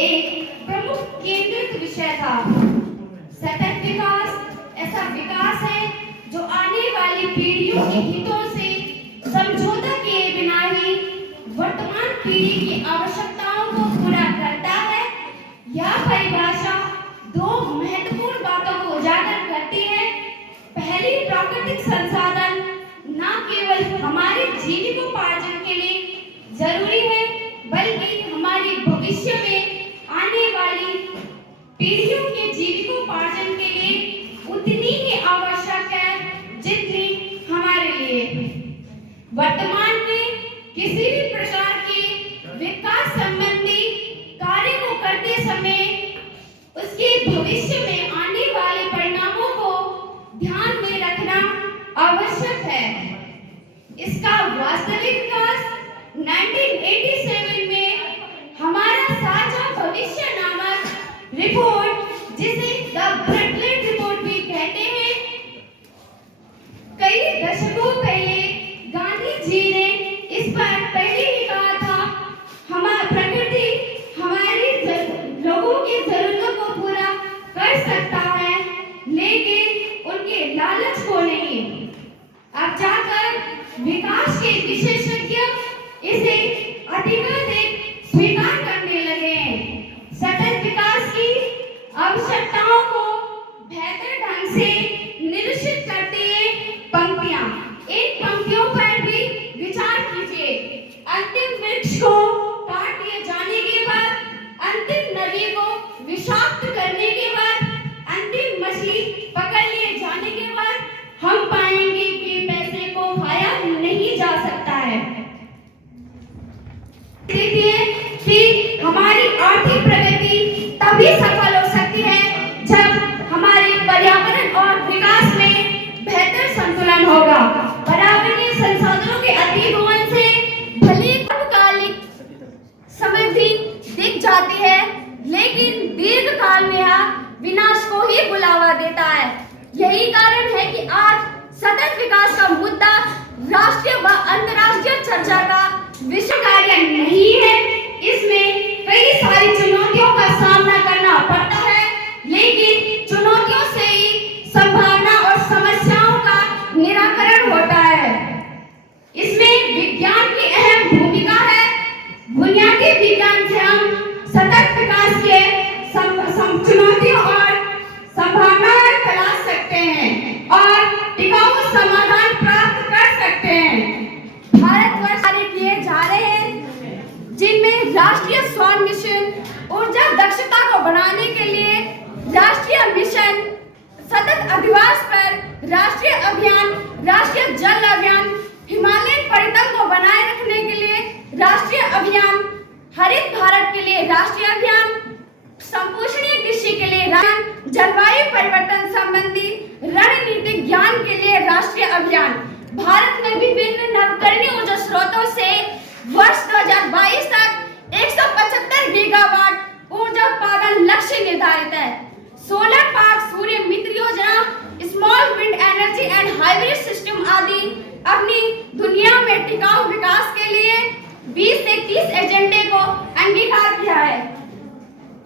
एक प्रमुख केंद्रित विषय था। सतत विकास ऐसा विकास है जो आने वाली पीढ़ियों के हितों से समझौता किए बिना ही वर्तमान पीढ़ी की आवश्यकताओं को पूरा करता है। यह परिभाषा दो महत्वपूर्ण बातों को उजागर करती है। पहली, प्राकृतिक संसाधन न केवल हमारे जीविकोपार्जन के लिए जरूरी है बल्कि हमारी भविष्य में आने वाली पीढ़ियों के जीविकोपार्जन के लिए उतनी ही आवश्यक है जितनी हमारे लिए। वर्तमान में किसी भी प्रकार के विकास संबंधी कार्य को करते समय उसके भविष्य में आने वाले परिणामों को ध्यान में रखना आवश्यक है। इसका वास्तविक विकास 1987 में हमारा साझा भविष्य नामक रिपोर्ट, जिसे द ब्रटलैंड रिपोर्ट भी कहते हैं, कई दशकों पहले गांधी जी ने इस पर पहले ही कहा था। हमारी प्रकृति हमारी लोगों की जरूरतों को पूरा कर सकता है, लेकिन उनके लालच को नहीं। अब जाकर विकास के विशेषज्ञ इसे अधिकाधिक स्वीकार करने लगे हैं। सतत विकास की आवश्यकताओं को बेहतर ढंग से निरूपित करते हैं पंक्तियां। इन पंक्तियों पर भी विचार कीजिए। अंतिम वृक्ष को काट दिए जाने के बाद, अंतिम नदी को विषाक्त करने के बाद, अंतिम मछली पकड़ लिए जाने के बाद हम पाएंगे कि पैसे को खाया नहीं जा सकता है। देखिए कि हमारी आर्थिक प्रगति तभी सफल हो सकती है जब हमारे पर्यावरण और विकास में बेहतर संतुलन होगा। पर्यावरणीय संसाधनों के अतिदोहन से भले अल्पकालिक समृद्धि दिख जाती है, लेकिन दीर्घकाल में यह विनाश को ही बुलावा देता है। यही कारण है कि आज सतत विकास का मुद्दा राष्ट्रीय व अंतर्राष्ट्रीय चर्चा का विषय कार्य नहीं है। इसमें कई सारी चुनौतियों का सामना करना पड़ता है, लेकिन चुनौतियों से ही संभावना और समस्याओं का निराकरण होता है। इसमें विज्ञान की अहम भूमिका है। बुनियादी विज्ञान से हम सतत विकास के चुनौतियों और संभावनाएं तलाश सकते हैं और टिकाऊ समाधान प्राप्त कर सकते हैं। भारतवर्ष कार्य किए जा रहे हैं, जिनमें राष्ट्रीय सौर मिशन, ऊर्जा दक्षता को बढ़ाने के लिए राष्ट्रीय मिशन, सतत अधिवास पर राष्ट्रीय अभियान, राष्ट्रीय जल अभियान, हिमालयन परितल को बनाए रखने के लिए राष्ट्रीय अभियान, हरित भारत के लिए राष्ट्रीय अभियान, संपोषणीय कृषि के लिए अभियान, जलवायु परिवर्तन संबंधी रणनीतिक ज्ञान के लिए राष्ट्रीय अभियान। भारत में विभिन्न नवीकरणीय ऊर्जा स्रोतों से वर्ष 2022 तक 175 गीगावाट ऊर्जा उत्पादन लक्ष्य निर्धारित है। सोलर पार्क, सूर्य मित्र योजना, small wind energy and hybrid system आदि अपनी दुनिया में टिकाऊ विकास के लिए 20 से 30 एजेंडे को अंगीकार किया है।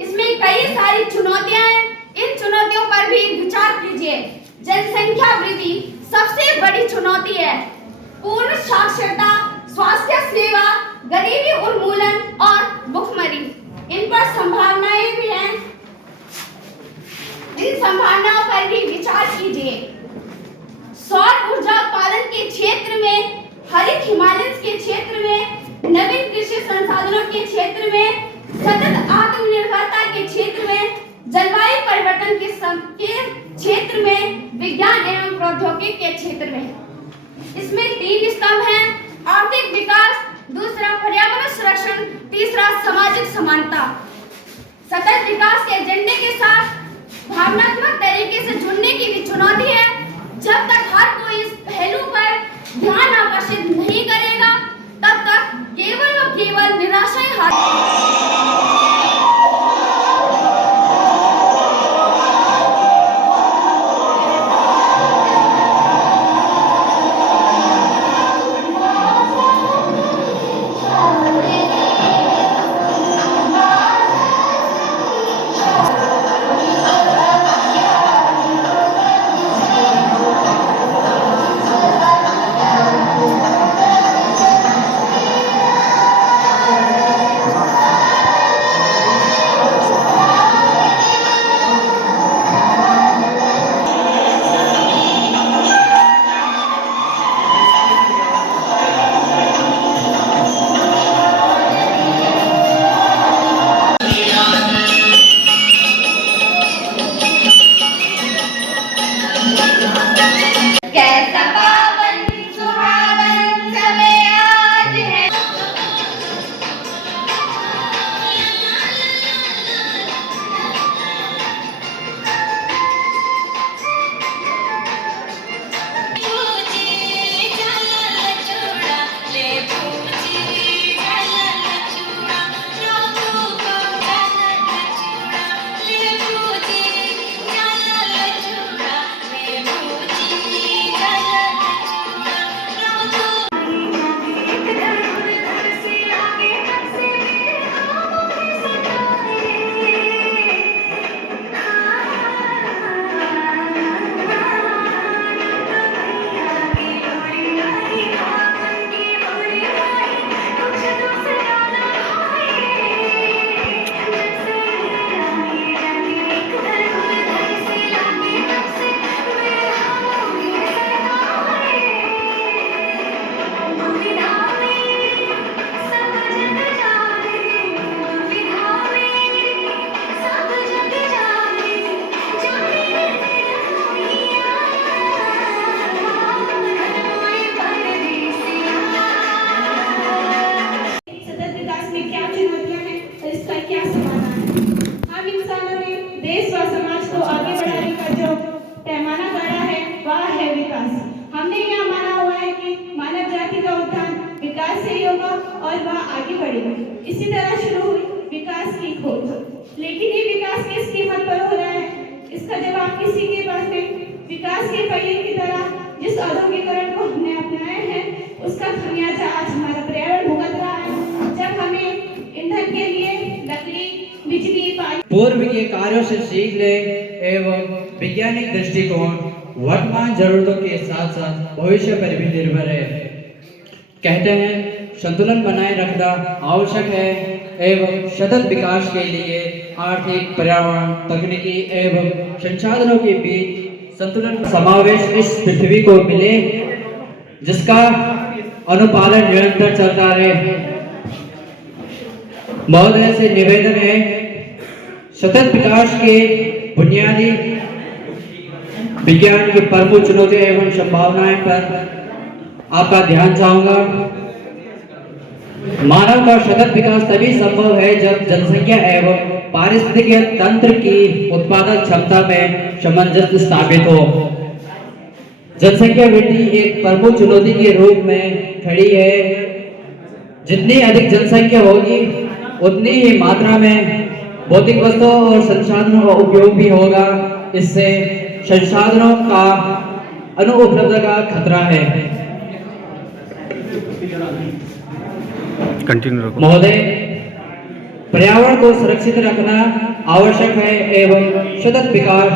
इसमें कई सारी चुनौतियां हैं। इन चुनौतियों पर भी विचार कीजिए। जनसंख्या वृद्धि सबसे बड़ी चुनौती है। पूर्ण साक्षरता, स्वास्थ्य सेवा, गरीबी उन्मूलन और भुखमरी, इन पर संभावनाएं भी हैं। इन संभावनाओं पर भी विचार कीजिए। सौर ऊर्जा उत्पादन के क्षेत्र में, हरित हिमालयन के क्षेत्र में, नवीन कृषि संसाधनों के क्षेत्र में, सतत आत्मनिर्भरता के क्षेत्र में, जलवायु परिवर्तन के क्षेत्र में, विज्ञान एवं प्रौद्योगिकी के क्षेत्र में। इसमें 3 स्तंभ हैं: आर्थिक विकास, दूसरा पर्यावरण संरक्षण, तीसरा सामाजिक समानता। सतत विकास के एजेंडे के साथ भावनात्मक तरीके से जुड़ने की भी चुनौती है। जब तक हर कोई इस पहलू पर ध्यान आकर्षित नहीं करेगा, तब तक केवल और केवल निराशा ही हाथ और वह आगे बढ़ेगा। इसी तरह शुरू हुई विकास की खोज, लेकिन ये विकास किस कीमत पर हो रहा है, इसका जवाब किसी के पास नहीं। विकास के पहिए की तरह जिस औद्योगिकरण को हमने अपनाया है, उसका खमियाजा आज हमारा पर्यावरण भुगत रहा है। जब हमें ईंधन के लिए लकड़ी, बिजली, पानी पूर्व के कार्यों से सीख ले एवं वैज्ञानिक दृष्टिकोण वर्तमान जरूरतों के साथ साथ भविष्य पर भी निर्भर है। कहते हैं संतुलन बनाए रखना आवश्यक है एवं सतत विकास के लिए आर्थिक, पर्यावरण, तकनीकी एवं संसाधनों के बीच संतुलन समावेश इस पृथ्वी को मिले जिसका अनुपालन निरंतर चलता रहे। महोदय से निवेदन है सतत विकास के बुनियादी विज्ञान की प्रमुख चुनौतियों एवं संभावनाएं पर आपका ध्यान चाहूंगा। मानव का सतत विकास तभी संभव है जब जनसंख्या एवं पारिस्थितिकीय तंत्र की उत्पादक क्षमता में सामंजस्य स्थापित हो। जनसंख्या वृद्धि एक प्रमुख चुनौती के रूप में खड़ी है। जितनी अधिक जनसंख्या होगी उतनी ही मात्रा में भौतिक वस्तुओं और संसाधनों का उपयोग भी होगा। इससे संसाधनों का अनुपलब्धता का खतरा है। महोदय, पर्यावरण को सुरक्षित रखना आवश्यक है एवं सतत विकास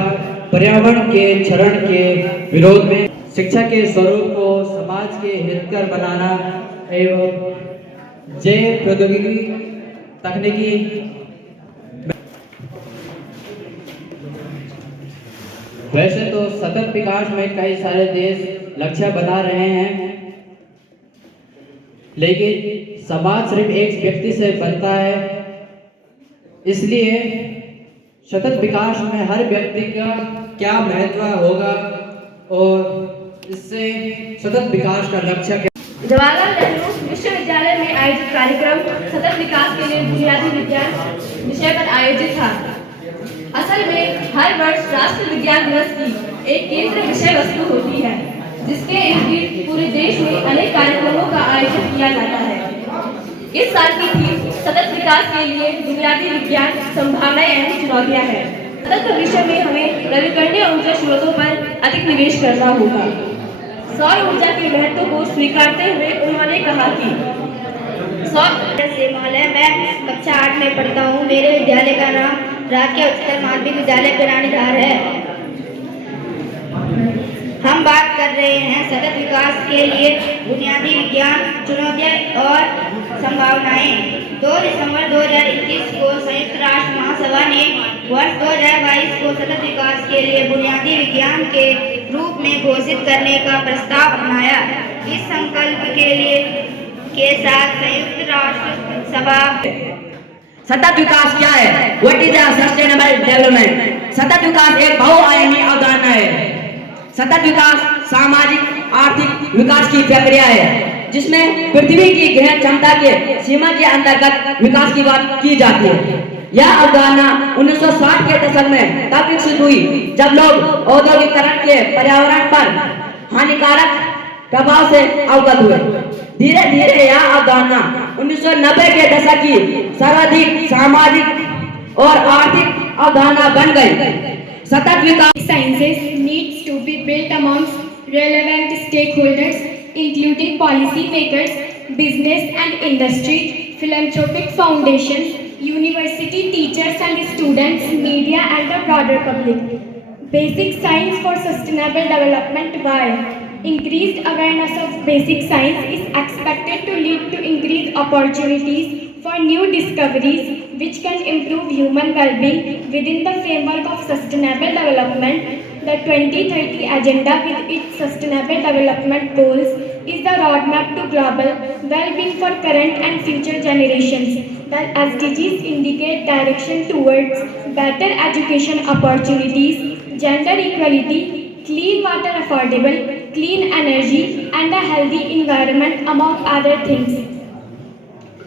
पर्यावरण के क्षरण के विरोध में शिक्षा के स्वरूप को समाज के हितकर बनाना एवं जैव प्रौद्योगिकी तकनीकी वैसे तो सतत विकास में कई सारे देश लक्ष्य बना रहे हैं, लेकिन समाज सिर्फ एक व्यक्ति से बनता है। इसलिए सतत विकास में हर व्यक्ति का क्या महत्व होगा और इससे सतत विकास का लक्ष्य क्या। जवाहरलाल नेहरू विश्वविद्यालय में आयोजित कार्यक्रम सतत विकास के लिए बुनियादी विज्ञान विषय पर आयोजित था। असल में हर वर्ष राष्ट्रीय विज्ञान दिवस की एक केंद्रीय विषय वस्तु होती है, जिसके इर्द गिर्द पूरे देश में अनेक कार्यक्रमों का आयोजन किया जाता है। इस साल की थीम सतत विकास के लिए बुनियादी विज्ञान संभावनाएं एवं चुनौतियां हैं। सतत भविष्य में हमें नवीकरणीय ऊर्जा स्रोतों पर अधिक निवेश करना होगा। सौर ऊर्जा के महत्व को स्वीकारते हुए उन्होंने कहा कि महोदय, मैं कक्षा 8 में पढ़ता हूँ। मेरे विद्यालय का नाम राजकीय उच्चतर माध्यमिक विद्यालय पिरानीधार है। हम बात कर रहे हैं सतत विकास के लिए बुनियादी विज्ञान चुनौतियां और संभावनाएं। 2 दिसंबर 2021 को संयुक्त राष्ट्र महासभा ने वर्ष 2022 को सतत विकास के लिए बुनियादी विज्ञान के रूप में घोषित करने का प्रस्ताव अपनाया। इस संकल्प के साथ संयुक्त राष्ट्र सभा सतत विकास क्या है? What is sustainable development? सतत विकास एक बहुआयामी अवधारणा है। सतत विकास सामाजिक आर्थिक विकास की प्रक्रिया है, जिसमें पृथ्वी की ग्रहण क्षमता के सीमा के अंतर्गत विकास की बात की जाती है। यह अवधारणा 1960 के दशक में तब विकसित हुई जब लोग औद्योगिकरण के पर्यावरण पर हानिकारक प्रभाव से अवगत हुए। धीरे धीरे यह अवधारणा 1990 के दशक की सर्वाधिक सामाजिक और आर्थिक अवधारणा बन गई। सतत विकास sciences needs to be built amongst relevant stakeholders, including policy makers, business and industry, philanthropic foundations, university teachers and students, media and the broader public. Basic science for sustainable development. Why? Increased awareness of basic science is expected to lead to increased opportunities for new discoveries which can improve human well-being within the framework of sustainable development. The 2030 Agenda with its sustainable development goals is the roadmap to global well-being for current and future generations. The SDGs indicate direction towards better education opportunities, gender equality, clean water affordable, clean energy and a healthy environment among other things.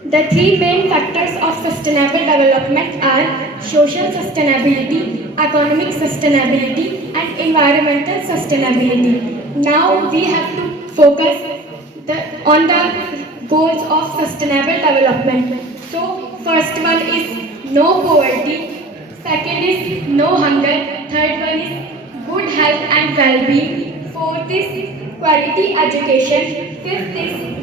The 3 main factors of sustainable development are social sustainability, economic sustainability and environmental sustainability. Now we have to focus on the goals of sustainable development. So first one is no poverty, second is no hunger, third one is good health and well-being, fourth is quality education, fifth is